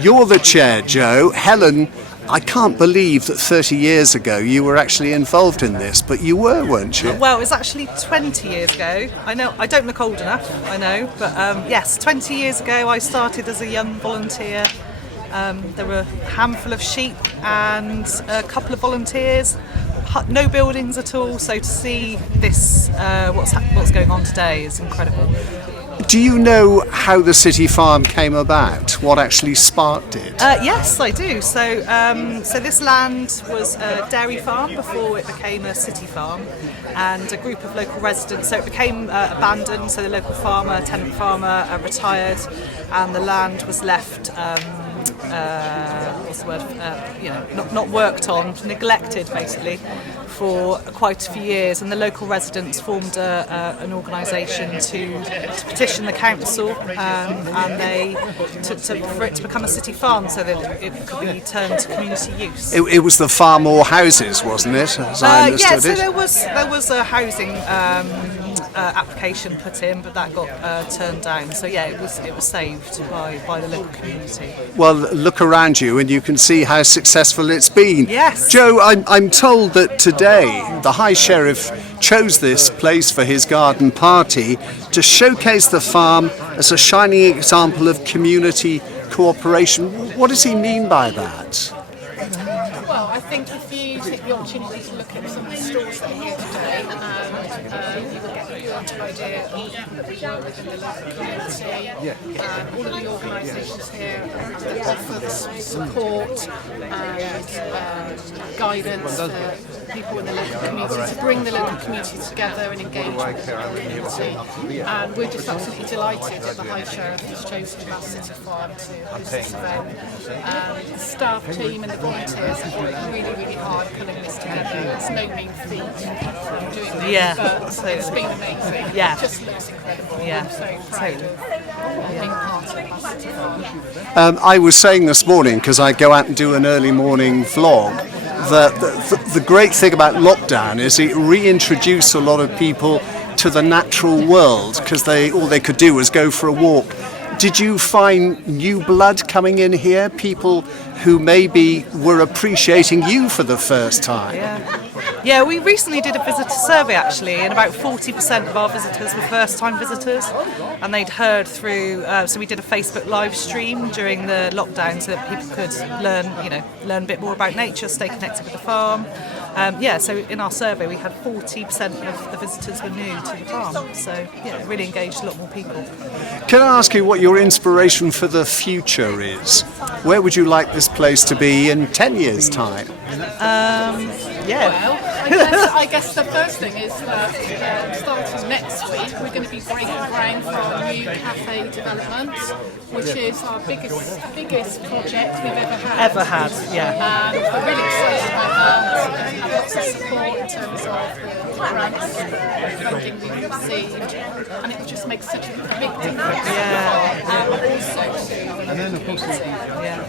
You're the chair, Joe. Helen, I can't believe that 30 years ago you were actually involved in this, but you were, weren't you? Well, it was actually 20 years ago. I know, I don't look old enough, I know, but yes, 20 years ago I started as a young volunteer. There were a handful of sheep and a couple of volunteers, no buildings at all, so to see this, what's going on today is incredible. Do you know how the city farm came about? What actually sparked it? Yes, I do. So this land was a dairy farm before it became a city farm, and a group of local residents. So it became abandoned. So the local farmer, tenant farmer, retired, and the land was left. What's the word? Not worked on, neglected basically, for quite a few years, and the local residents formed an organisation to petition the council, and they for it to become a city farm, so that it could be turned to community use. It was the farm or houses, wasn't it? As I understood yeah, so it. there was a housing application put in, but that got turned down. So yeah, it was saved by the local community. Well, look around you and you can see how successful it's been. Yes. Joe, I'm told that today the High Sheriff chose this place for his garden party to showcase the farm as a shining example of community cooperation. What does he mean by that? Well, I think if you take the opportunity to look at some of the stalls that are here today, you will get a good idea of that we work within the local community. All of the organisations here that offer the support and guidance for people in the local community, to bring the local community together and engage with the community. And we're just absolutely delighted that the High Sheriff has chosen our city farm to host this event. The staff team and the volunteers have worked really, really hard pulling this together. It's no mean feat doing this, Yeah, but it's been amazing. Yeah. It just looks incredible. Yeah. I'm so proud of being part of our city farm. I was saying this morning, because I go out and do an early morning vlog, that the great thing about lockdown is it reintroduced a lot of people to the natural world, because all they could do was go for a walk. Did you find new blood coming in here? People who maybe were appreciating you for the first time? Yeah, we recently did a visitor survey actually, and about 40% of our visitors were first-time visitors, and they'd heard through. So we did a Facebook live stream during the lockdown, so that people could learn a bit more about nature, stay connected with the farm. So in our survey we had 40% of the visitors were new to the farm, so yeah, it really engaged a lot more people. Can I ask you what your inspiration for the future is? Where would you like this place to be in 10 years' time? Well, I guess the first thing is that starting next week we're going to be breaking ground for our new cafe development, which is our biggest project we've ever had. Yeah. And we're really excited about that. We have lots of support in terms of the grants and funding we've received, and it will just make such a big difference. Yeah. And also to the community. Yeah.